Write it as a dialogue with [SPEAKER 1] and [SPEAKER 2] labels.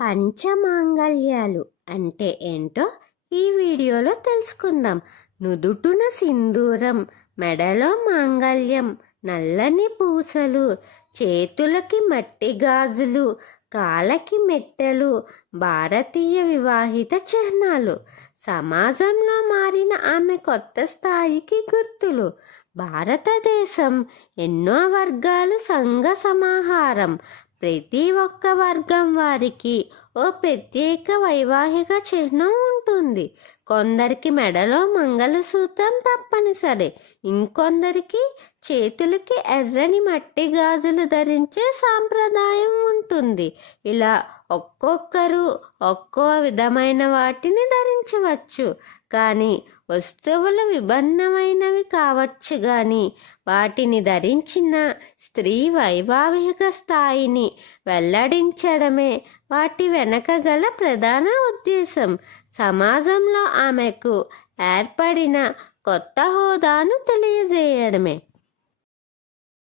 [SPEAKER 1] పంచమాంగల్యాలు అంటే ఏంటో ఈ వీడియోలో తెలుసుకుందాం. నుదుటున సింధూరం మెడలో మాంగల్యం నల్లని పూసలు చేతులకి మట్టి గాజులు కాళ్ళకి మెట్టెలు భారతీయ వివాహిత చిహ్నాలు. సమాజంలో మారిన ఆమె కొత్త స్థాయికి గుర్తులు. భారతదేశం ఎన్నో వర్గాలు సంఘ సమాహారం ప్రతి ఒక్క వర్గం వారికి ఓ ప్రత్యేక వైవాహిక చిహ్నం ఉంటుంది. కొందరికి మెడలో మంగళసూత్రం తప్పనిసరి. ఇంకొందరికి చేతులకి ఎర్రని మట్టి గాజులు ధరించే సాంప్రదాయం ఉంటుంది. ఇలా ఒక్కొక్కరు ఒక్కో విధమైన వాటిని ధరించవచ్చు. కానీ వస్తువులు విభిన్నమైనవి కావచ్చు కానీ వాటిని ధరించిన స్త్రీ వైభావిక స్థాయిని వెల్లడించడమే వాటి వెనక గల ప్రధాన ఉద్దేశం. సమాజంలో ఆమెకు ఏర్పడిన కొత్త హోదాను తెలియజేయడమే.